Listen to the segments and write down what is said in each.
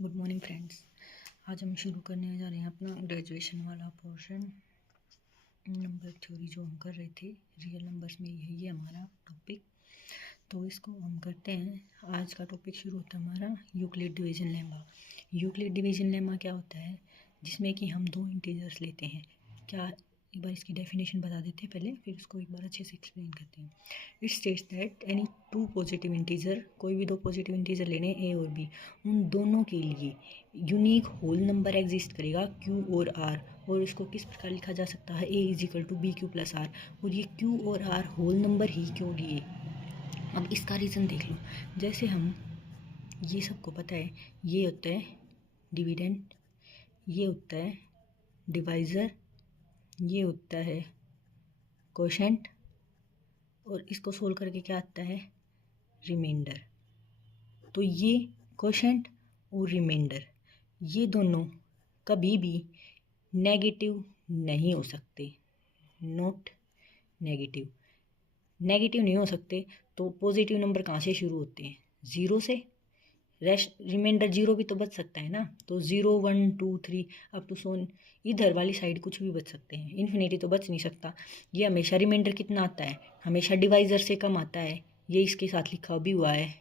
Good morning friends. आज हम शुरू करने जा रहे हैं अपना ग्रेजुएशन वाला पोर्शन, नंबर थ्योरी जो हम कर रहे थे रियल नंबर्स में। यही है हमारा टॉपिक, तो इसको हम करते हैं। आज का टॉपिक शुरू होता है हमारा Euclid division lemma. Euclid division lemma क्या होता है? जिसमें कि हम दो इंटीजर्स लेते हैं। क्या, एक बार इसकी डेफिनेशन बता देते हैं पहले, फिर इसको एक बार अच्छे से एक्सप्लेन करते हैं। It states that any two positive integer, कोई भी दो पॉजिटिव इंटीजर लेने ए और बी, उन दोनों के लिए यूनिक होल नंबर एग्जिस्ट करेगा क्यू और आर। और इसको किस प्रकार लिखा जा सकता है? A is equal to b q plus r. और ये क्यू और आर होल नंबर ही क्यों लिए? अब इसका रीज़न देख लो। जैसे हम ये सबको पता है, ये होता है डिविडेंड, ये होता है डिवाइज़र, ये होता है कोशेंट, और इसको सोल्व करके क्या आता है? रिमाइंडर। तो ये कोशेंट और रिमाइंडर, ये दोनों कभी भी नेगेटिव नहीं हो सकते। नॉट नेगेटिव, नेगेटिव नहीं हो सकते। तो पॉजिटिव नंबर कहाँ से शुरू होते हैं? ज़ीरो से। रेस्ट रिमाइंडर जीरो भी तो बच सकता है ना। तो 0 1 2 3 अप टू सोन, इधर वाली साइड कुछ भी बच सकते हैं, इन्फिनिटी तो बच नहीं सकता। ये हमेशा रिमाइंडर कितना आता है? हमेशा डिवाइज़र से कम आता है। ये इसके साथ लिखा भी हुआ है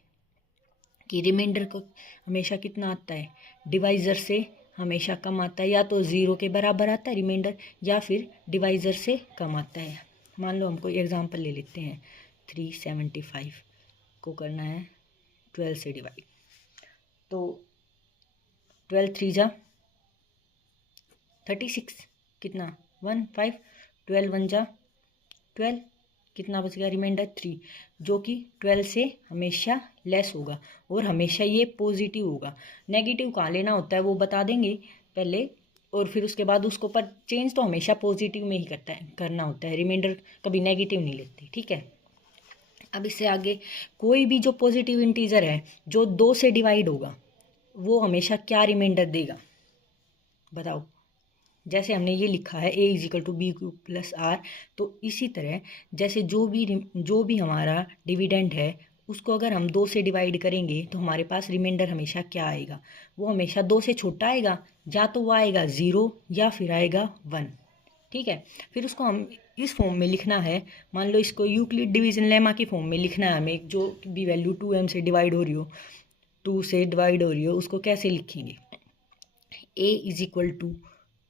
कि रिमाइंडर को हमेशा कितना आता है? डिवाइज़र से हमेशा कम आता है। या तो ज़ीरो के बराबर आता है रिमाइंडर, या फिर डिवाइज़र से कम आता है। मान लो हम कोई एग्जांपल ले लेते हैं। 375 को करना है 12 से डिवाइड, तो 12 3 जा 36, कितना 1 5, 12 1 जा 12, कितना बच गया? रिमाइंडर 3, जो कि 12 से हमेशा लेस होगा और हमेशा ये पॉजिटिव होगा। नेगेटिव कहाँ लेना होता है वो बता देंगे पहले, और फिर उसके बाद उसको पर चेंज तो हमेशा पॉजिटिव में ही करना होता है। रिमाइंडर कभी नेगेटिव नहीं लेते, ठीक है। अब इससे आगे कोई भी जो पॉजिटिव इंटीजर है जो 2 से डिवाइड होगा, वो हमेशा क्या रिमाइंडर देगा? बताओ। जैसे हमने ये लिखा है a is equal to b q plus r, तो इसी तरह जैसे जो भी हमारा डिविडेंड है उसको अगर हम 2 से डिवाइड करेंगे तो हमारे पास रिमाइंडर हमेशा क्या आएगा? वो हमेशा 2 से छोटा आएगा। या तो वो आएगा 0 या फिर आएगा 1, ठीक है। फिर उसको हम इस फॉर्म में लिखना है। मान लो इसको यूक्लिड डिवीजन लेमा की फॉर्म में लिखना है हमें। जो भी वैल्यू 2m से डिवाइड हो रही हो, 2 से डिवाइड हो रही हो, उसको कैसे लिखेंगे? a is equal to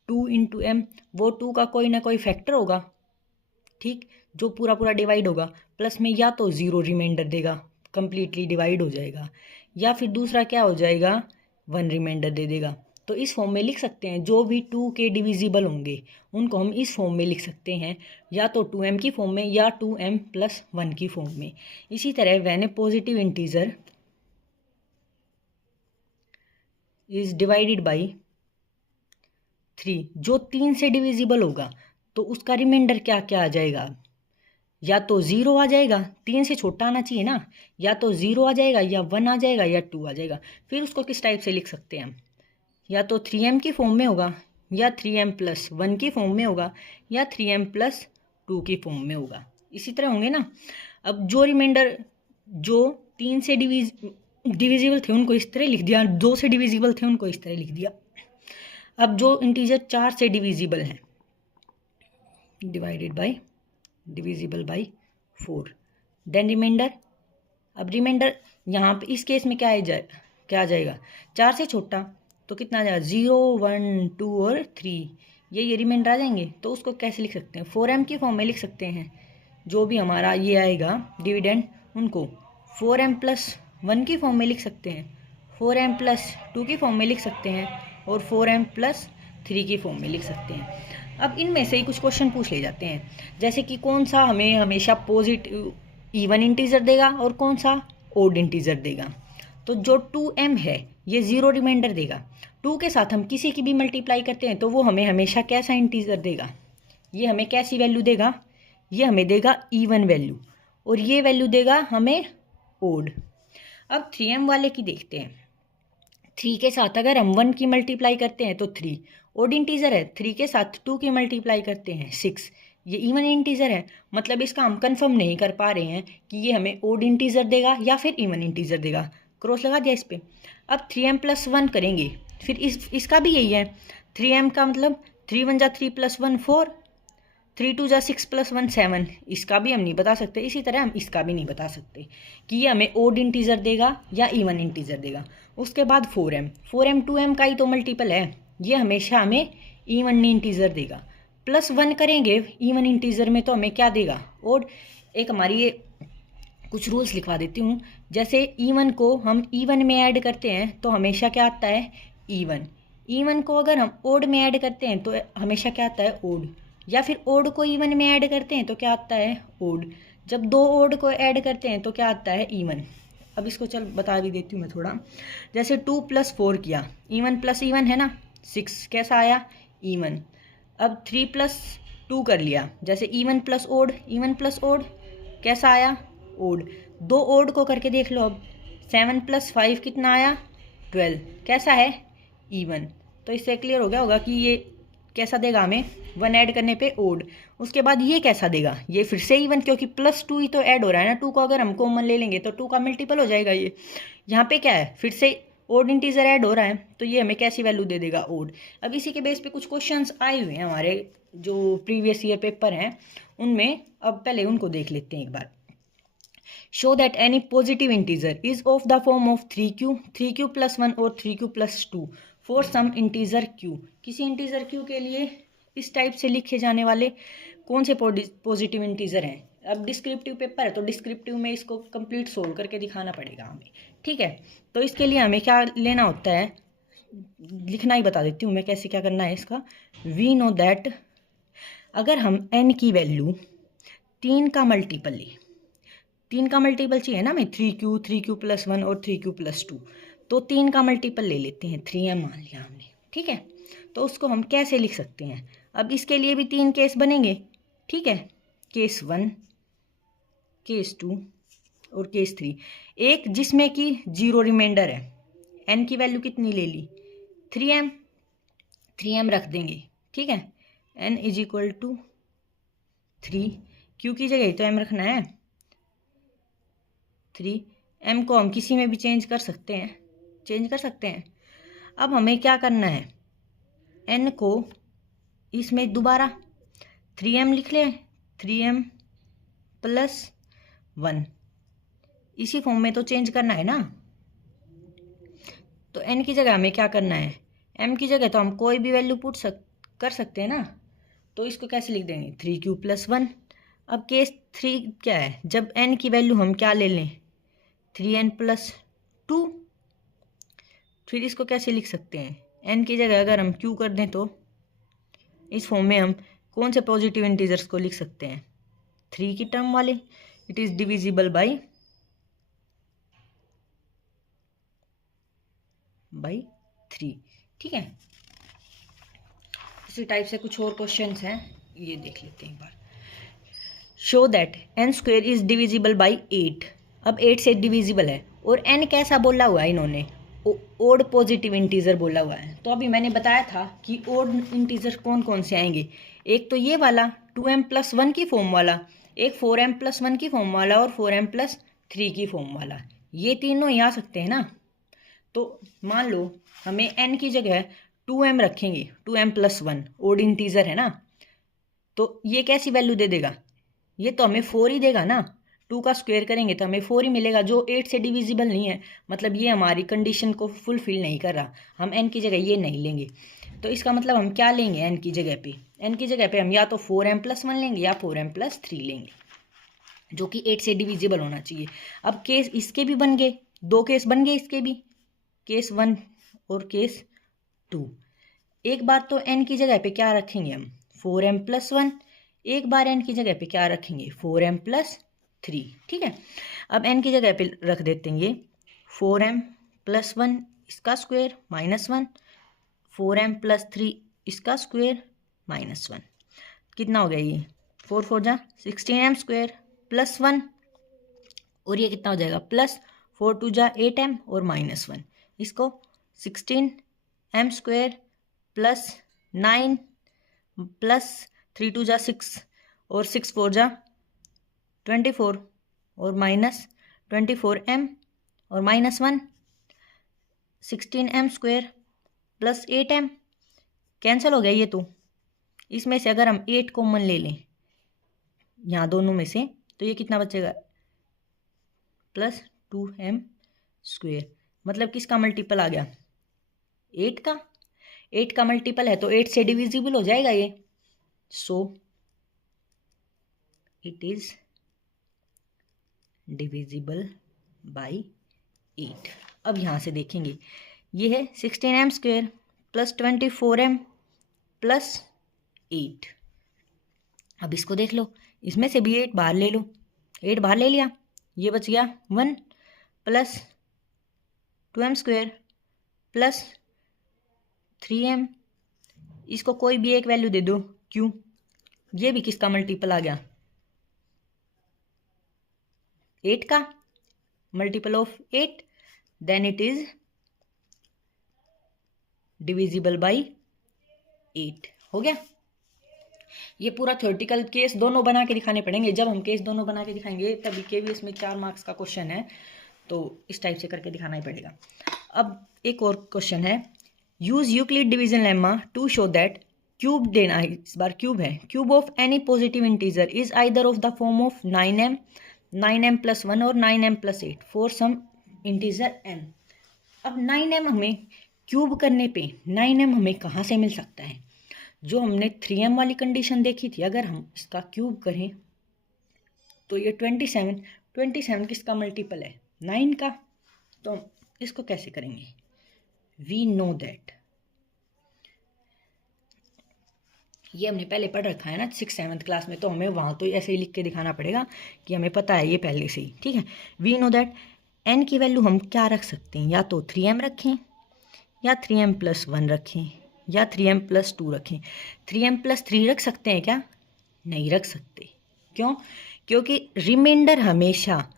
2 into m, वो 2 का कोई ना कोई फैक्टर होगा, ठीक, जो पूरा पूरा डिवाइड होगा। प्लस में या तो 0 रिमाइंडर देगा, कंप्लीटली डिवाइड हो जाएगा, या फिर दूसरा क्या हो जाएगा? 1 रिमाइंडर दे देगा। तो इस फॉर्म में लिख सकते हैं। जो भी 2 के डिविजिबल होंगे उनको हम इस फॉर्म में लिख सकते हैं, या तो 2m की फॉर्म में या 2m प्लस 1 की फॉर्म में। इसी तरह when A positive integer is divided by 3, जो 3 से डिविजिबल होगा, तो उसका रिमाइंडर क्या क्या आ जाएगा? या तो 0 आ जाएगा, 3 से छोटा आना चाहिए ना, या तो 0 आ जाएगा, या 1 आ जाएगा, या 2 आ जाएगा। फिर उसको किस टाइप से लिख सकते हैं हम? या तो 3m की फॉर्म में होगा, या 3m प्लस 1 की फॉर्म में होगा, या 3m प्लस 2 की फॉर्म में होगा। इसी तरह होंगे ना। अब जो रिमाइंडर जो 3 से डिविजिबल थे उनको इस तरह लिख दिया, 2 से डिविजिबल थे उनको इस तरह लिख दिया। अब जो इंटीजर 4 से डिविजिबल हैं, डिविजिबल बाई 4, देन रिमाइंडर। अब रिमाइंडर यहाँ पे इस केस में क्या आ जाएगा? 4 से छोटा, तो कितना आ जाएगा? 0 1 2 और 3, ये रिमाइंडर आ जाएंगे। तो उसको कैसे लिख सकते हैं? 4m की फॉर्म में लिख सकते हैं। जो भी हमारा ये आएगा डिविडेंड, उनको 4m प्लस 1 की फॉर्म में लिख सकते हैं, 4m प्लस 2 की फॉर्म में लिख सकते हैं, और 4m प्लस 3 की फॉर्म में लिख सकते हैं। अब इनमें से ही कुछ क्वेश्चन पूछ ले जाते हैं, जैसे कि कौन सा हमें हमेशा पॉजिटिव इवन इंटीजर देगा और कौन सा ओड इंटीजर देगा। तो जो 2m है ये 0 रिमाइंडर देगा। 2 के साथ हम किसी की भी मल्टीप्लाई करते हैं तो वो हमें हमेशा कैसा इंटीजर देगा? ये हमें कैसी वैल्यू देगा? ये हमें देगा इवन वैल्यू, और ये वैल्यू देगा हमें ओड। अब 3m वाले की देखते हैं। 3 के साथ अगर हम 1 की मल्टीप्लाई करते हैं तो 3 ओड इंटीजर है। 3 के साथ 2 की मल्टीप्लाई करते हैं 6, ये इवन इंटीजर है। मतलब इसका हम कंफर्म नहीं कर पा रहे हैं कि ये हमें ओड इंटीजर देगा या फिर इवन इंटीजर देगा। क्रॉस लगा दिया इस पर। अब 3m+1 करेंगे, फिर इसका भी यही है। 3m का मतलब 3 × 1 = 3 + 1 4, 3 × 2 = 6 + 1 7। इसका भी हम नहीं बता सकते। इसी तरह हम इसका भी नहीं बता सकते कि ये हमें ओड इंटीजर देगा या इवन इंटीजर देगा। उसके बाद 4m 2m का ही तो मल्टीपल है, ये हमेशा हमें इवन इंटीजर देगा। +1 करेंगे इवन इंटीजर में तो हमें क्या देगा, ओड। एक हमारी ये कुछ रूल्स लिखवा देती हूँ। जैसे इवन को हम इवन में ऐड करते हैं तो हमेशा क्या आता है, इवन। इवन को अगर हम ओड में ऐड करते हैं तो हमेशा क्या आता है, ओड। या फिर ओड को इवन में ऐड करते हैं तो क्या आता है, ओड। जब दो ओड को ऐड करते हैं तो क्या आता है, इवन। अब इसको चल बता भी देती हूँ मैं थोड़ा। जैसे 2 + 4 किया, इवन प्लस इवन है ना, 6 कैसा आया, इवन। अब 3 + 2 कर लिया, जैसे even plus odd, even plus odd कैसा आया, ओड। दो ओड को करके देख लो अब, 7 + 5 कितना आया, 12 कैसा है, इवन। तो इससे क्लियर हो गया होगा कि ये कैसा देगा हमें, 1 ऐड करने पे ओड। उसके बाद ये कैसा देगा, ये फिर से इवन, क्योंकि +2 ही तो ऐड हो रहा है ना। 2 को अगर हम कॉमन ले लेंगे तो 2 का मल्टीपल हो जाएगा ये। यहाँ पे क्या है, फिर से ओड इंटीजर ऐड हो रहा है, तो ये हमें कैसी वैल्यू दे देगा, ओड। अब इसी के बेस पे कुछ क्वेश्चंस आए हुए हैं हमारे जो प्रीवियस ईयर पेपर हैं उनमें। अब पहले उनको देख लेते हैं एक बार। Show that any positive integer is of the form of 3q, 3q + 1 और 3q + 2 for some integer q। किसी इंटीजर q के लिए इस टाइप से लिखे जाने वाले कौन से पॉजिटिव इंटीजर हैं। अब डिस्क्रिप्टिव पेपर है तो डिस्क्रिप्टिव में इसको कंप्लीट सोल्व करके दिखाना पड़ेगा हमें, ठीक है। तो इसके लिए हमें क्या लेना होता है, लिखना ही बता देती हूँ मैं कैसे क्या करना है इसका। वी नो दैट अगर हम n की वैल्यू 3 का मल्टीपल लें, 3 का मल्टीपल चाहिए ना हमें, 3q, 3q + 1 और 3q + 2, तो 3 का मल्टीपल ले लेते हैं, 3m मान लिया हमने, ठीक है। तो उसको हम कैसे लिख सकते हैं, अब इसके लिए भी 3 केस बनेंगे, ठीक है। केस 1, केस 2 और केस 3। एक जिसमें कि 0 रिमाइंडर है, n की वैल्यू कितनी ले ली, 3m रख देंगे, ठीक है। n = 3, q की जगह तो m रखना है 3। m को हम किसी में भी चेंज कर सकते हैं, अब हमें क्या करना है, n को इसमें दोबारा 3m लिख लें, 3m + 1 इसी फॉर्म में तो चेंज करना है ना। तो n की जगह हमें क्या करना है, m की जगह तो हम कोई भी वैल्यू कर सकते हैं ना। तो इसको कैसे लिख देंगे, 3q + 1। अब केस 3 क्या है, जब n की वैल्यू हम क्या ले लें, 3n + 2। फिर इसको कैसे लिख सकते हैं, n की जगह अगर हम q कर दें तो इस फॉर्म में हम कौन से पॉजिटिव इंटीजर्स को लिख सकते हैं, 3 की टर्म वाले। इट इज़ डिविजिबल बाई 3, ठीक है। इसी टाइप से कुछ और क्वेश्चंस हैं, ये देख लेते हैं एक बार। Show that n² is divisible by 8। अब 8 से डिविजिबल है और n कैसा बोला हुआ है इन्होंने, ओड पॉजिटिव इंटीजर बोला हुआ है। तो अभी मैंने बताया था कि ओड इंटीजर कौन कौन से आएंगे, एक तो ये वाला 2m + 1 की फॉर्म वाला, एक 4m + 1 की फॉर्म वाला और 4m + 3 की फॉर्म वाला, ये तीनों ही आ सकते हैं ना। तो मान लो हमें n की जगह 2m रखेंगे, 2m + 1 ओड इंटीजर है ना, तो ये कैसी वैल्यू दे देगा, ये तो हमें 4 ही देगा ना। 2 का स्क्वायर करेंगे तो हमें 4 ही मिलेगा, जो 8 से डिविजिबल नहीं है, मतलब ये हमारी कंडीशन को फुलफिल नहीं कर रहा। हम n की जगह ये नहीं लेंगे, तो इसका मतलब हम क्या लेंगे, n की जगह पे, n की जगह पे हम या तो 4m + 1 लेंगे या 4m + 3 लेंगे, जो कि 8 से डिविजिबल होना चाहिए। अब केस इसके भी बन गए, 2 केस बन गए इसके भी, केस 1 और केस 2। एक बार तो n की जगह पे क्या रखेंगे हम, 4m + 1, एक बार n की जगह पे क्या रखेंगे, 4m + 3, ठीक है। अब n की जगह पे रख देते हैं ये 4m + 1 इसका स्क्वायर -1, 4m + 3 इसका स्क्वायर -1, कितना हो गया ये, 4 4 जा 16m² + 1, और ये कितना हो जाएगा प्लस 4 2 जा 8m और -1, इसको 16m² + 9 + 3 2 जा 6 और 6 4 जा 24 और -24m और -1, 16m² प्लस 8m, कैंसिल हो गया ये तो। इसमें से अगर हम 8 कॉमन ले लें यहाँ दोनों में से, तो ये कितना बचेगा, प्लस 2m²। मतलब किसका मल्टीपल आ गया, 8 का। 8 का मल्टीपल है तो 8 से डिविजिबल हो जाएगा ये, so it is divisible by 8। अब यहाँ से देखेंगे, ये है 16m² प्लस 24m प्लस 8। अब इसको देख लो, इसमें से भी 8 बाहर ले लो, 8 बाहर ले लिया, ये बच गया 1 प्लस 2m² प्लस 3m। इसको कोई भी एक वैल्यू दे दो, क्यों, ये भी किसका मल्टीपल आ गया, 8 का multiple of 8, then it is divisible by 8। हो गया। ये पूरा थ्योरेटिकल केस दोनों बना के दिखाने पड़ेंगे। जब हम केस दोनों बना के दिखाएंगे तभी KVS में 4 मार्क्स का क्वेश्चन है, तो इस टाइप से करके दिखाना ही पड़ेगा। अब एक और क्वेश्चन है, use Euclid division lemma to show that cube देना है, इस बार क्यूब है, cube of any positive integer is either of the form of 9m, 9m plus 1 और 9m plus 8 for some integer m। अब 9m हमें cube करने पे 9m हमें कहाँ से मिल सकता है, जो हमने 3m वाली कंडीशन देखी थी, अगर हम इसका क्यूब करें तो ये 27 किसका मल्टीपल है, 9 का। तो हम इसको कैसे करेंगे, वी नो दैट, ये हमने पहले पढ़ रखा है ना 6th-7th क्लास में, तो हमें वहाँ तो ऐसे ही लिख के दिखाना पड़ेगा कि हमें पता है ये पहले से ही, ठीक है। वी नो दैट n की वैल्यू हम क्या रख सकते हैं, या तो 3m रखें, या 3m प्लस 1 रखें, या 3m प्लस 2 रखें। 3m प्लस 3 रख सकते हैं क्या, नहीं रख सकते। क्यों, क्योंकि रिमाइंडर हमेशा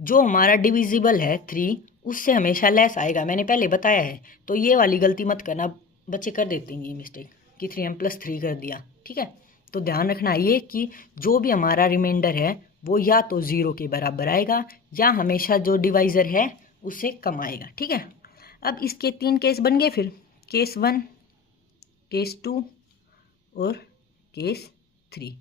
जो हमारा डिविजिबल है 3 उससे हमेशा लेस आएगा, मैंने पहले बताया है। तो ये वाली गलती मत करना, बच्चे कर देते हैं ये मिस्टेक कि 3m प्लस 3 कर दिया, ठीक है। तो ध्यान रखना ये कि जो भी हमारा रिमाइंडर है वो या तो 0 के बराबर आएगा, या हमेशा जो डिवाइज़र है उससे कम आएगा, ठीक है। अब इसके 3 केस बन गए, फिर केस 1, केस 2 और केस 3।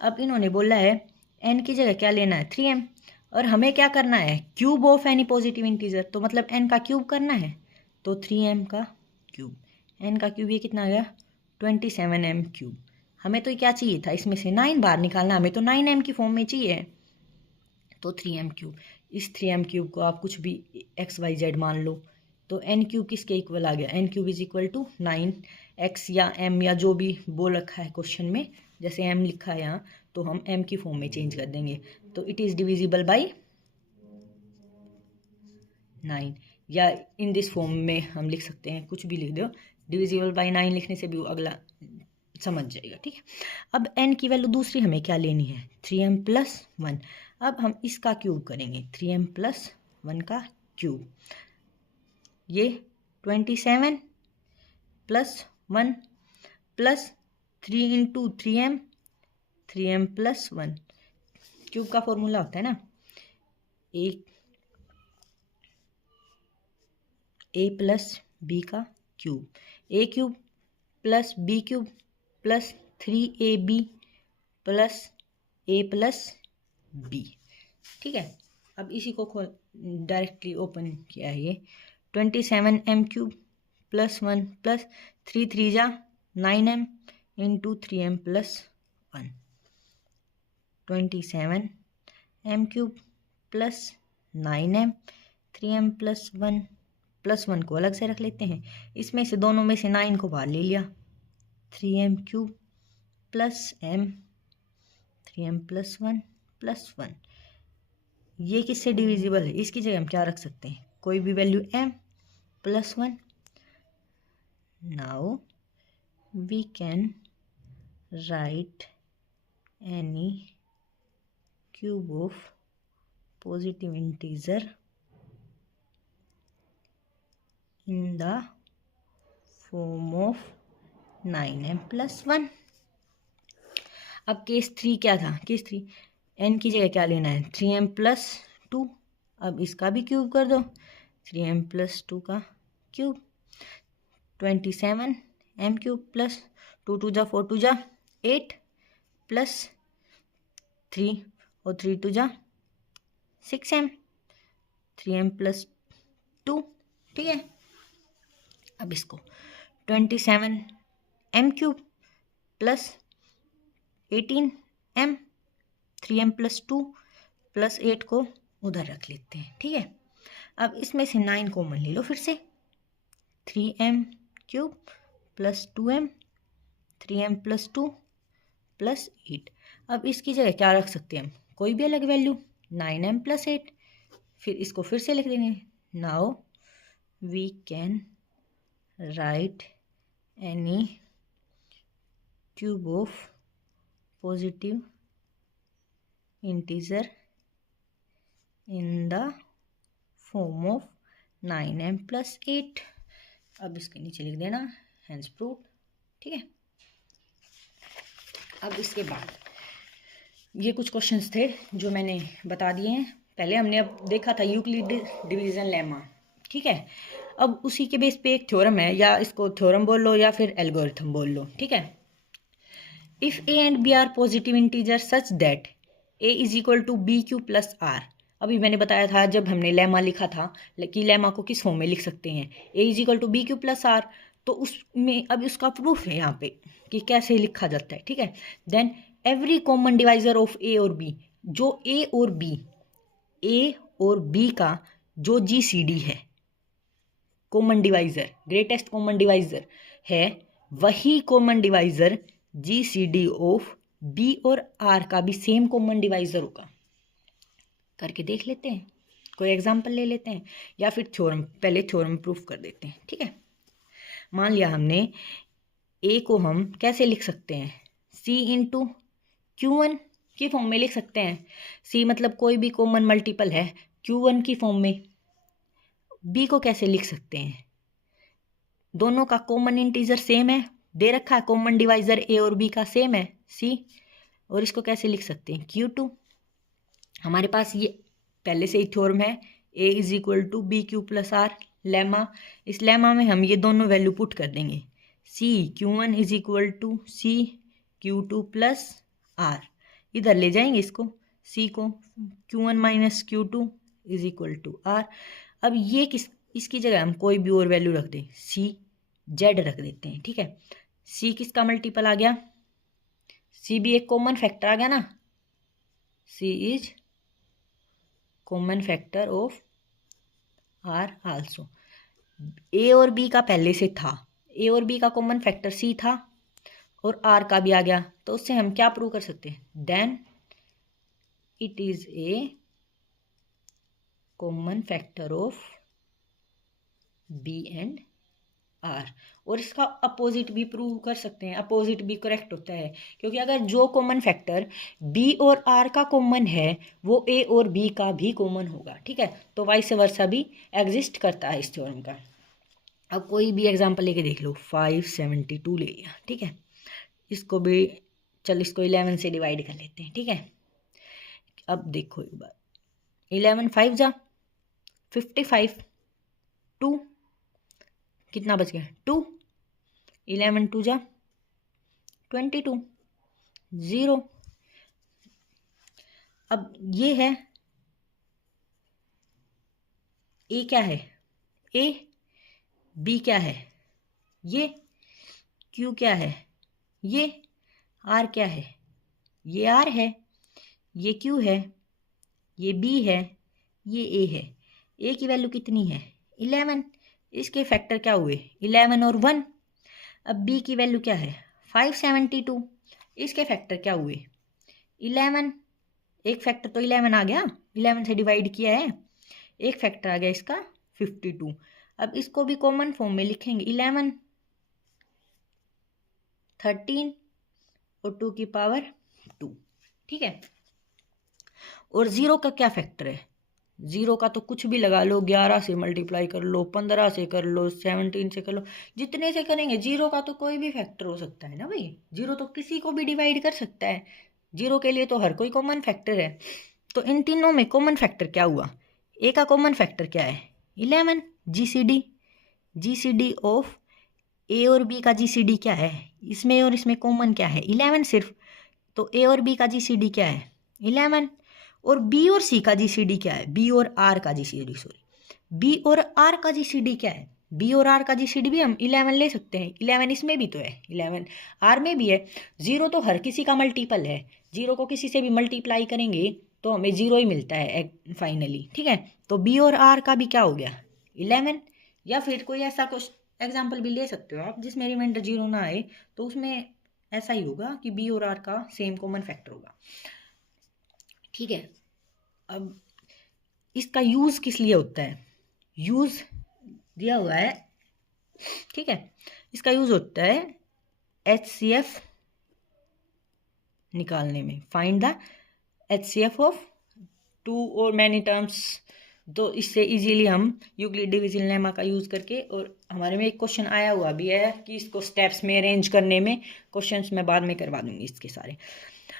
अब इन्होंने बोला है n की जगह क्या लेना है, 3m, और हमें क्या करना है, cube of any positive integer, तो मतलब n का क्यूब करना है, तो 3m का क्यूब, n का क्यूब ये कितना आ गया, 27m³। हमें तो क्या चाहिए था, इसमें से 9 बाहर निकालना, हमें तो 9m की फॉर्म में चाहिए, तो 3m³। इस 3m³ को आप कुछ भी xyz मान लो, तो n³ किसके इक्वल आ गया, n³ is equal to 9x या m, या जो भी बोल रखा है क्वेश्चन में, जैसे m लिखा है यहाँ, तो हम m की फॉर्म में चेंज कर देंगे। तो इट इज़ डिविजिबल बाई 9, या इन दिस फॉर्म में हम लिख सकते हैं, कुछ भी लिख दो, डिविजिबल बाई 9 लिखने से भी वो अगला समझ जाएगा, ठीक है। अब n की वैल्यू दूसरी हमें क्या लेनी है, 3m प्लस 1। अब हम इसका क्यूब करेंगे, 3m प्लस 1 का क्यूब, ये 27 plus 1 plus 3 into 3m, 3m plus 1। Cube का फॉर्मूला होता है ना, a प्लस b का cube, a cube plus b cube plus 3ab plus a plus b, ठीक है। अब इसी को खोल डायरेक्टली ओपन किया है, ये 27m³ प्लस 1 प्लस 3 3 जा 9m into 3m plus 1, 27m³ plus 9m 3m plus 1 plus 1 को अलग से रख लेते हैं, इसमें से दोनों में से 9 को बाहर ले लिया, 3m³ plus m 3m plus 1 plus 1। ये किससे डिविजिबल है, इसकी जगह हम क्या रख सकते हैं, कोई भी value m plus 1। Now we can write any cube of positive integer in the form of 9m plus 1। अब केस 3 क्या था, केस 3 n की जगह क्या लेना है, 3m प्लस 2। अब इसका भी क्यूब कर दो, 3m प्लस 2 का क्यूब 27 m क्यूब प्लस 2 2 जा 4 2 जा 8 प्लस 3 और 3 2 जा 6m 3m प्लस 2। ठीक है, अब इसको 27 m cube plus 18m 3m plus 2 plus 8 को उधर रख लेते हैं। ठीक है, अब इसमें से 9 कॉमन ले लो फिर से, 3m cube plus 2m 3m plus 2 plus 8। अब इसकी जगह क्या रख सकते हैं हम, कोई भी अलग वैल्यू, 9m प्लस 8। फिर इसको फिर से लिख देंगे, now we can write any cube of positive integer in the form of 9m plus 8। अब इसके नीचे लिख देना hence proved। ठीक है, अब इसके बाद ये कुछ क्वेश्चंस थे जो मैंने बता दिए हैं। पहले हमने अब देखा था यूक्लिड डिवीजन लेमा। ठीक है, अब उसी के बेस पे एक थ्योरम है, या इसको थ्योरम बोल लो या फिर एल्गोरिथम बोल लो। ठीक है, if a and b are positive integer such that a is equal to b q plus r. अभी मैंने बताया था जब हमने लेमा लिखा था कि लेमा को किस फॉर्म में लिख सकते हैं, a is equal to b q plus r. तो उसमें अब उसका प्रूफ है यहाँ पे कि कैसे लिखा जाता है। ठीक है, then every common divisor of a और बी, जो ए और बी का जो GCD है, common divisor, greatest common divisor है, वही common divisor GCD of b और आर का भी सेम कॉमन डिवाइजर होगा। करके देख लेते हैं, कोई एग्जांपल ले लेते हैं, या फिर थ्योरम, पहले थ्योरम प्रूफ कर देते हैं। ठीक है, मान लिया हमने ए को हम कैसे लिख सकते हैं, C इंटू Q1 की फॉर्म में लिख सकते हैं। C मतलब कोई भी कॉमन मल्टीपल है Q1 की फॉर्म में। B को कैसे लिख सकते हैं, दोनों का कॉमन इंटीजर सेम है, दे रखा है कॉमन डिवाइजर A और B का सेम है C, और इसको कैसे लिख सकते हैं Q2। हमारे पास ये पहले से ही थ्योरम है, a is equal to b q plus r lemma. इस लेमा में हम ये दोनों वैल्यू पुट कर देंगे, c Q1 is equal to c Q2 प्लस आर। इधर ले जाएंगे इसको, c को Q1 minus Q2 is equal to r. अब ये इसकी जगह हम कोई भी और वैल्यू रख दें, c z रख देते हैं। ठीक है, c किसका मल्टीपल आ गया, c भी एक कॉमन फैक्टर आ गया ना, c is common factor of r also. A और बी का पहले से था, ए और बी का कॉमन फैक्टर सी था, और आर का भी आ गया, तो उससे हम क्या प्रूव कर सकते हैं, then it is a common factor of b and r. और इसका अपोजिट भी प्रूव कर सकते हैं, अपोजिट भी करेक्ट होता है, क्योंकि अगर जो कॉमन फैक्टर बी और आर का कॉमन है वो ए और बी का भी कॉमन होगा। ठीक है, तो वाइस वर्सा भी एग्जिस्ट करता है इस थ्योरम का। अब कोई भी एग्जांपल लेके देख लो, 572 ले लिया। ठीक है, इसको भी चल इसको 11 से डिवाइड कर लेते हैं। ठीक है, अब देखो एक बार, 11 5 जा 55, 2 कितना बच गया 2, 11 2 जा 22, 0। अब ये है ए क्या है, ए बी क्या है, ये क्यू क्या है, ये आर क्या है, ये आर है, ये क्यू है, ये बी है, ये ए है। ए की वैल्यू कितनी है 11, इसके फैक्टर क्या हुए 11 और 1। अब बी की वैल्यू क्या है 572, इसके फैक्टर क्या हुए 11, एक फैक्टर तो 11 आ गया, 11 से डिवाइड किया है, एक फैक्टर आ गया इसका 52। अब इसको भी कॉमन फॉर्म में लिखेंगे, 11 13 और 2 की पावर 2। ठीक है, और 0 का क्या फैक्टर है, 0 का तो कुछ भी लगा लो, 11 से मल्टीप्लाई कर लो, 15 से कर लो, 17 से कर लो, जितने से करेंगे। 0 का तो कोई भी फैक्टर हो सकता है ना भाई, 0 तो किसी को भी डिवाइड कर सकता है, 0 के लिए तो हर कोई कॉमन फैक्टर है। तो इन तीनों में कॉमन फैक्टर क्या हुआ, ए का कॉमन फैक्टर क्या है 11, GCD GCD ऑफ ए और बी का GCD क्या है, इसमें और इसमें कॉमन क्या है, 11 सिर्फ। तो ए और बी का GCD क्या है, 11। और बी और सी का GCD क्या है, बी और आर का GCD, सॉरी, बी और आर का GCD क्या है, बी और आर का GCD भी हम 11 ले सकते हैं। 11 इसमें भी तो है, 11 आर में भी है। 0 तो हर किसी का मल्टीपल है, 0 को किसी से भी मल्टीप्लाई करेंगे तो हमें 0 ही मिलता है फाइनली, ठीक है। तो बी और आर का भी क्या हो गया, 11। या फिर कोई ऐसा कुछ एग्जाम्पल भी ले सकते हो आप जिसमें रिमाइंडर 0 ना आए, तो उसमें ऐसा ही होगा कि बी और आर का सेम कॉमन फैक्टर होगा, ठीक है। अब इसका यूज किस लिए होता है, यूज दिया हुआ है, ठीक है। इसका यूज होता है HCF निकालने में, find the HCF of two और मैनी टर्म्स। तो इससे इजीली हम यूक्लिड डिवीजन लेमा का यूज करके, और हमारे में एक क्वेश्चन आया हुआ भी है कि इसको स्टेप्स में अरेंज करने में, क्वेश्चंस मैं बाद में करवा दूंगी इसके सारे।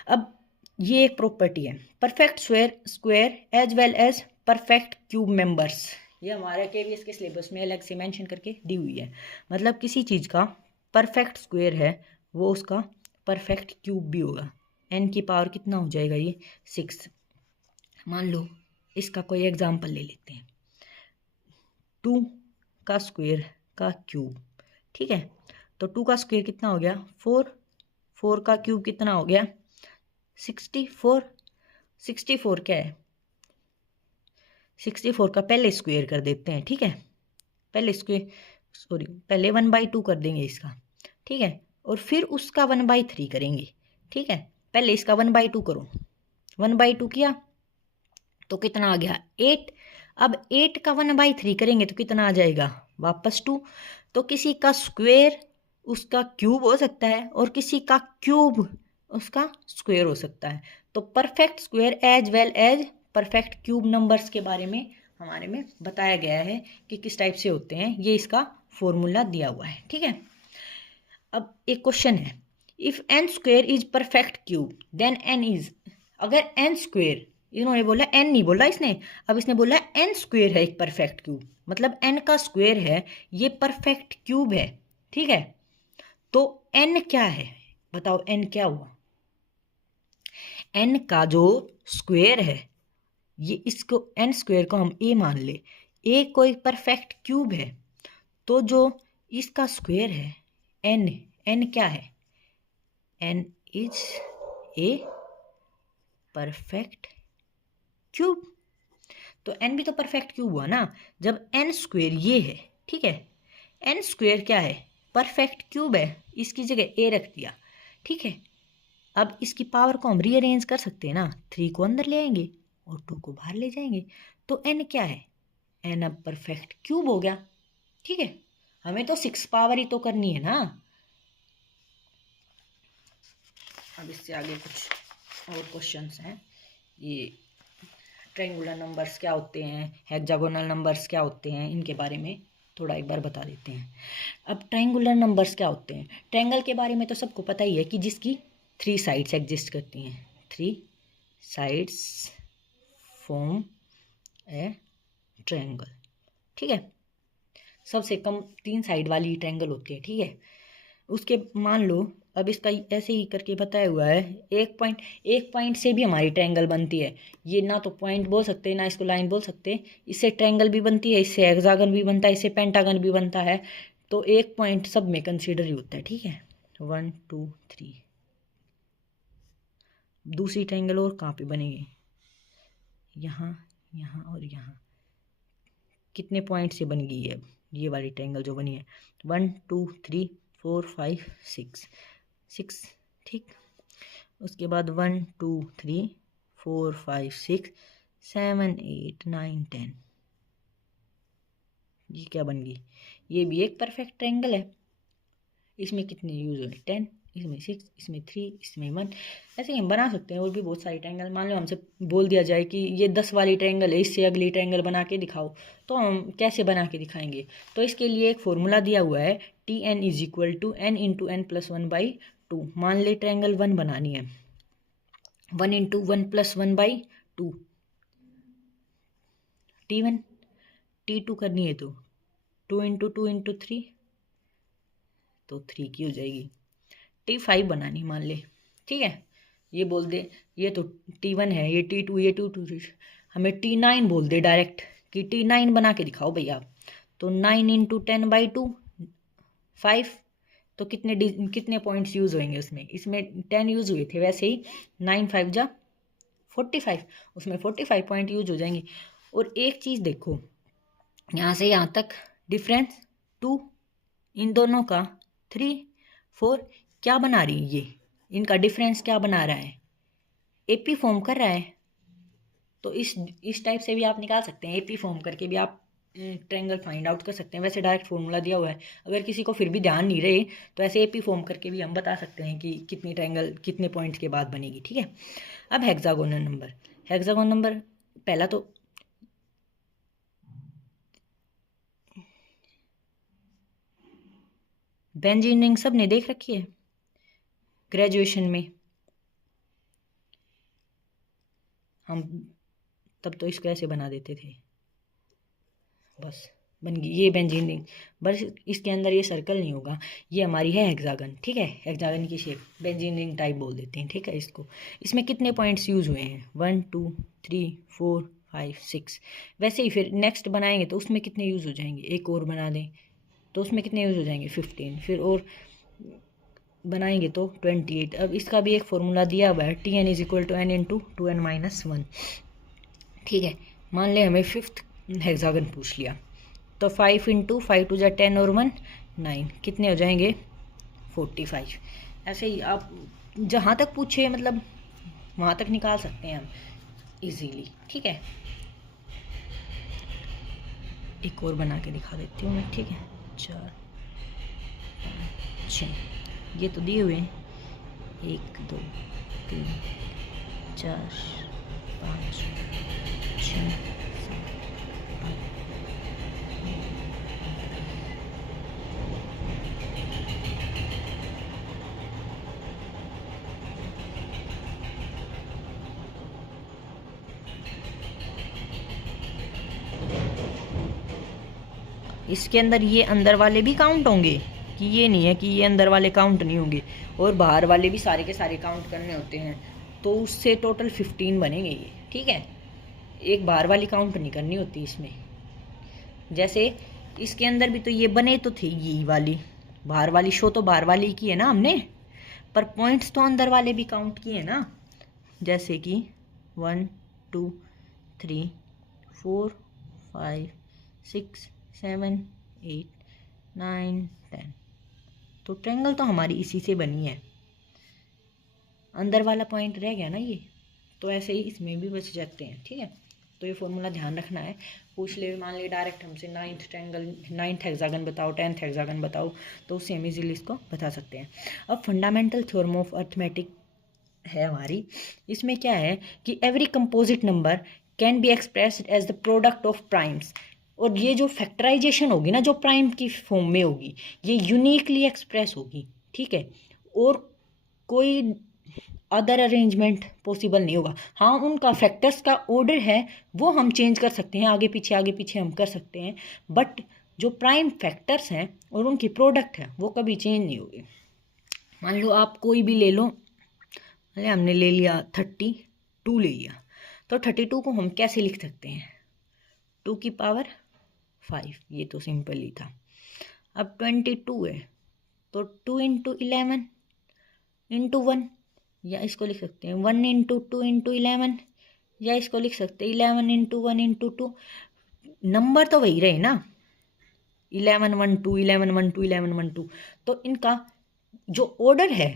अब ये एक प्रॉपर्टी है, perfect square as well as perfect cube members. ये हमारे KVS के सिलेबस में अलग से मेंशन करके दी हुई है। मतलब किसी चीज़ का परफेक्ट स्क्वायर है वो उसका परफेक्ट क्यूब भी होगा। n की पावर कितना हो जाएगा, ये 6। मान लो इसका कोई एग्जाम्पल ले लेते हैं, 2 का स्क्वायर का क्यूब, ठीक है। तो 2 का स्क्वायर कितना हो गया, 4। 4 का क्यूब कितना हो गया, 64। 64 क्या है, 64 का पहले स्क्वायर कर देते हैं, ठीक है। पहले स्क्वायर, सॉरी, पहले 1/2 कर देंगे इसका, ठीक है। और फिर उसका 1/3 करेंगे, ठीक है। पहले इसका 1/2 करो, 1/2 किया तो कितना आ गया, 8। अब 8 का 1/3 करेंगे तो कितना आ जाएगा, वापस 2। तो किसी का स्क्वायर उसका क्यूब हो सकता है और किसी का क्यूब उसका स्क्वायर हो सकता है। तो perfect square as well as perfect cube numbers के बारे में हमारे में बताया गया है कि किस टाइप से होते हैं, ये इसका फॉर्मूला दिया हुआ है, ठीक है। अब एक क्वेश्चन है, if n square is perfect cube then n is, अगर n स्क्वायर, इन्होंने बोला n नहीं बोला इसने, अब इसने बोला n स्क्वायर है एक परफेक्ट क्यूब, मतलब n का स्क्वायर है, ये परफेक्ट क्यूब है, ठीक है। तो n क्या है, बताओ n क्या हुआ, n का जो स्क्वायर है, ये इसको n स्क्वायर को हम a मान ले, a कोई परफेक्ट क्यूब है, तो जो इसका स्क्वायर है n क्या है, n is a perfect cube. तो n भी तो परफेक्ट क्यूब हुआ ना, जब n स्क्वायर ये है, ठीक है। n स्क्वायर क्या है, परफेक्ट क्यूब है, इसकी जगह a रख दिया, ठीक है। अब इसकी पावर को हम रीअरेंज कर सकते हैं ना, 3 को अंदर ले आएंगे और 2 को बाहर ले जाएंगे, तो n क्या है, n अब परफेक्ट क्यूब हो गया, ठीक है। हमें तो 6 पावर ही तो करनी है ना। अब इससे आगे कुछ और क्वेश्चंस हैं, ये ट्रायंगुलर नंबर्स क्या होते हैं, हेक्सागोनल नंबर्स क्या होते हैं, इनके बारे में थोड़ा एक बार बता देते हैं। अब ट्रायंगुलर नंबर्स क्या होते हैं, ट्रायंगल के बारे में तो सबको पता ही है कि जिसकी 3 साइड्स एग्जिस्ट करती हैं, 3 साइड्स फॉर्म ए ट्रायंगल, ठीक है। सबसे कम 3 साइड वाली ट्रायंगल होती है, ठीक है। उसके मान लो, अब इसका ऐसे ही करके बताया हुआ है, एक पॉइंट से भी हमारी ट्रायंगल बनती है। ये ना तो पॉइंट बोल सकते ना इसको लाइन बोल सकते, इससे ट्रायंगल भी बनती है, इससे हेक्सागन भी बनता है, इससे पेंटागन भी बनता है। तो एक पॉइंट सब में कंसीडर ही होता है, ठीक है। 1 2 3। दूसरी ट्रायंगल और कहाँ पे बनेगी, यहाँ, यहाँ और यहाँ। कितने पॉइंट से बन गई है ये वाली ट्रायंगल जो बनी है, 1 2 3 4 5 6, ठीक। उसके बाद 1 2 3 4 5 6 7 8 9 10, ये क्या बन गई, ये भी एक परफेक्ट ट्रायंगल है। इसमें कितने यूज हुए, 10, इसमें 6, इसमें 3, इसमें 1। ऐसे ही हम बना सकते हैं और भी बहुत सारी ट्रायंगल। मान लो हमसे बोल दिया जाए कि ये 10 वाली ट्रायंगल है, इससे अगली ट्रायंगल बना के दिखाओ, तो हम कैसे बना के दिखाएंगे। तो इसके लिए एक फॉर्मूला दिया हुआ है, Tn is equal to n into n plus 1/2। मान ले ट्रायंगल 1 बनानी है, 1 इंटू 1 प्लस 1/2, T1, T2 करनी है तो 2 इंटू 2 इंटू 3 तो 3 की हो जाएगी। T5 बनानी मान ले, ठीक है, ये बोल दे ये तो T1 है, ये T2, ये T2, हमें T9 बोल दे डायरेक्ट कि T9 बना के दिखाओ भैया आप। तो 9 इंटू 10/2 5, तो कितने पॉइंट्स यूज़ होंगे उसमें, इसमें 10 यूज़ हुए थे, वैसे ही 9 5 जा 45, उसमें 45 पॉइंट यूज हो जाएंगे। और एक चीज़ देखो, यहाँ से यहाँ तक डिफरेंस 2, इन दोनों का 3 4, क्या बना रही है ये, इनका डिफरेंस क्या बना रहा है, एपी फॉर्म कर रहा है। तो इस टाइप से भी आप निकाल सकते हैं, एपी फॉर्म करके भी आप ट्रायंगल फाइंड आउट कर सकते हैं। वैसे डायरेक्ट फॉर्मूला दिया हुआ है, अगर किसी को फिर भी ध्यान नहीं रहे तो ऐसे एपी फॉर्म करके भी हम बता सकते हैं कि कितनी ट्रायंगल कितने पॉइंट्स के बाद बनेगी, ठीक है। अब हेक्सागोनल नंबर, हेक्सागोनल नंबर पहला तो बेंजीन रिंग सब ने देख रखी है ग्रेजुएशन में, हम तब तो इसको ऐसे बना देते थे, बस बन गई ये बेंजीन रिंग। बस इसके अंदर ये सर्कल नहीं होगा, ये हमारी है हेक्सागन, ठीक है, हेक्सागन की शेप, बेंजीन रिंग टाइप बोल देते हैं, ठीक है इसको। इसमें कितने पॉइंट्स यूज हुए हैं, 1 2 3 4 5 6। वैसे ही फिर नेक्स्ट बनाएंगे तो उसमें कितने यूज हो जाएंगे, एक और बना दें तो उसमें कितने यूज हो जाएंगे 15, फिर और बनाएंगे तो 28। अब इसका भी एक फॉर्मूला दिया हुआ है, Tn = n इंटू 2n-1, ठीक है। मान ले हमें 5th हेक्सागन पूछ लिया, तो 5 इंटू 5 2 जा 10 और 1 9, कितने हो जाएंगे 45। ऐसे ही आप जहाँ तक पूछे मतलब वहाँ तक निकाल सकते हैं हम इजीली, ठीक है। एक और बना के दिखा देती हूँ मैं, ठीक है, 4 5 6, ये तो दिए हुए हैं, 1 2 3 4 5 6 7 8। इसके अंदर ये अंदर वाले भी काउंट होंगे, कि ये नहीं है कि ये अंदर वाले काउंट नहीं होंगे, और बाहर वाले भी सारे के सारे काउंट करने होते हैं, तो उससे टोटल 15 बनेंगे ये, ठीक है। एक बाहर वाली काउंट नहीं करनी होती इसमें, जैसे इसके अंदर भी तो ये बने तो थे, ये वाली बाहर वाली शो तो बाहर वाली की है ना हमने, पर पॉइंट्स तो अंदर वाले भी काउंट किए ना, जैसे कि 1 2 3 4 5 6 7 8 9 10। तो ट्रायंगल तो हमारी इसी से बनी है, अंदर वाला पॉइंट रह गया ना ये, तो ऐसे ही इसमें भी बच जाते हैं, ठीक है। तो ये फॉर्मूला ध्यान रखना है, पूछ ले मान ले डायरेक्ट हमसे 9th हेक्सागन बताओ, 10th हेक्सागन बताओ, तो उससे हम इजीली इसको बता सकते हैं। अब फंडामेंटल थ्योरम ऑफ अर्थमेटिक है हमारी, इसमें क्या है कि every composite number can be expressed as the product of primes. और ये जो फैक्टराइजेशन होगी ना, जो प्राइम की फॉर्म में होगी, ये यूनिकली एक्सप्रेस होगी, ठीक है, और कोई अदर अरेंजमेंट पॉसिबल नहीं होगा। हाँ, उनका फैक्टर्स का ऑर्डर है वो हम चेंज कर सकते हैं, आगे पीछे हम कर सकते हैं, बट जो प्राइम फैक्टर्स हैं और उनकी प्रोडक्ट है वो कभी चेंज नहीं होगी। मान लो आप कोई भी ले लो, हमने ले लिया 32 ले लिया, तो 32 को हम कैसे लिख सकते हैं, 2 की पावर 5, ये तो सिंपल ही था। अब 22 है तो 2 इंटू 11 इंटू 1, या इसको लिख सकते हैं 1 इंटू 2 इंटू 11, या इसको लिख सकते हैं 11 इंटू 1 इंटू 2। नंबर तो वही रहे ना, 11 1 2 11 1 2 11 1 2, तो इनका जो ऑर्डर है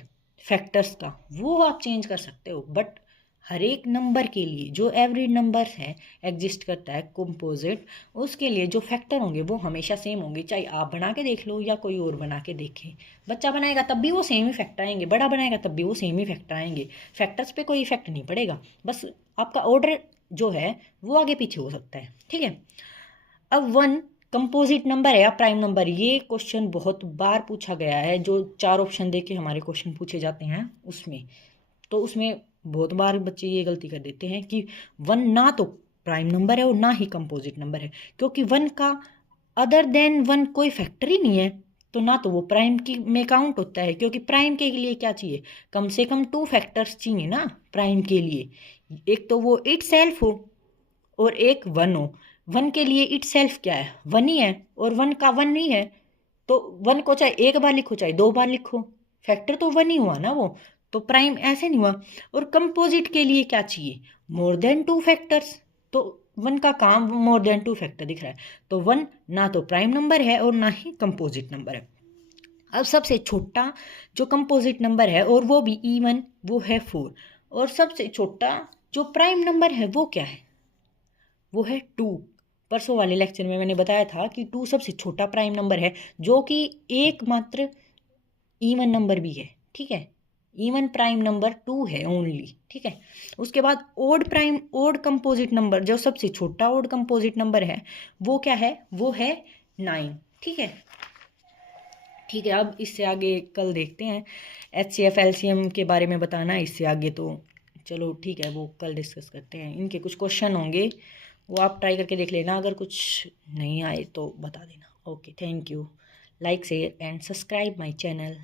फैक्टर्स का वो आप चेंज कर सकते हो, बट हर एक नंबर के लिए जो एवरी नंबर है एग्जिस्ट करता है कंपोजिट, उसके लिए जो फैक्टर होंगे वो हमेशा सेम होंगे, चाहे आप बना के देख लो या कोई और बना के देखे। बच्चा बनाएगा तब भी वो सेम ही फैक्टर आएंगे, बड़ा बनाएगा तब भी वो सेम ही फैक्टर आएंगे, फैक्टर्स पे कोई इफेक्ट नहीं पड़ेगा, बस आपका ऑर्डर जो है वो आगे पीछे हो सकता है, ठीक है। अब 1 कंपोजिट नंबर है या प्राइम नंबर, ये क्वेश्चन बहुत बार पूछा गया है, जो 4 ऑप्शन दे के हमारे क्वेश्चन पूछे जाते हैं उसमें, तो उसमें बहुत बार बच्चे ये गलती कर देते हैं कि 1 ना तो प्राइम नंबर है और ना ही कंपोजिट नंबर है, क्योंकि 1 का अदर देन 1 कोई फैक्टर ही नहीं है, तो ना तो वो प्राइम की में काउंट होता है, क्योंकि प्राइम के लिए क्या चाहिए, कम से कम 2 फैक्टर्स चाहिए ना प्राइम के लिए। एक तो वो इट सेल्फ हो और एक 1 हो। 1 के लिए इट सेल्फ क्या है, 1 ही है, और 1 का 1 नहीं है, तो 1 को चाहे एक बार लिखो चाहे 2 बार लिखो, फैक्टर तो 1 ही हुआ ना वो, तो प्राइम ऐसे नहीं हुआ। और कंपोजिट के लिए क्या चाहिए, मोर देन 2 फैक्टर्स, तो 1 का काम मोर देन 2 फैक्टर दिख रहा है, तो 1 ना तो प्राइम नंबर है और ना ही कंपोजिट नंबर है। अब सबसे छोटा जो कंपोजिट नंबर है और वो भी इवन, वो है 4। और सबसे छोटा जो प्राइम नंबर है वो क्या है, वो है 2। परसों वाले लेक्चर में मैंने बताया था कि 2 सबसे छोटा प्राइम नंबर है, जो कि एकमात्र इवन नंबर भी है, ठीक है। इवन प्राइम नंबर 2 है ओनली, ठीक है। उसके बाद ओड कंपोजिट नंबर, जो सबसे छोटा ओड कंपोजिट नंबर है वो क्या है, वो है 9, ठीक है। ठीक है, अब इससे आगे कल देखते हैं HCF LCM के बारे में बताना है इससे आगे, तो चलो ठीक है, वो कल डिस्कस करते हैं। इनके कुछ क्वेश्चन होंगे, वो आप ट्राई करके देख लेना, अगर कुछ नहीं आए तो बता देना। Okay, thank you. Like share and subscribe my channel.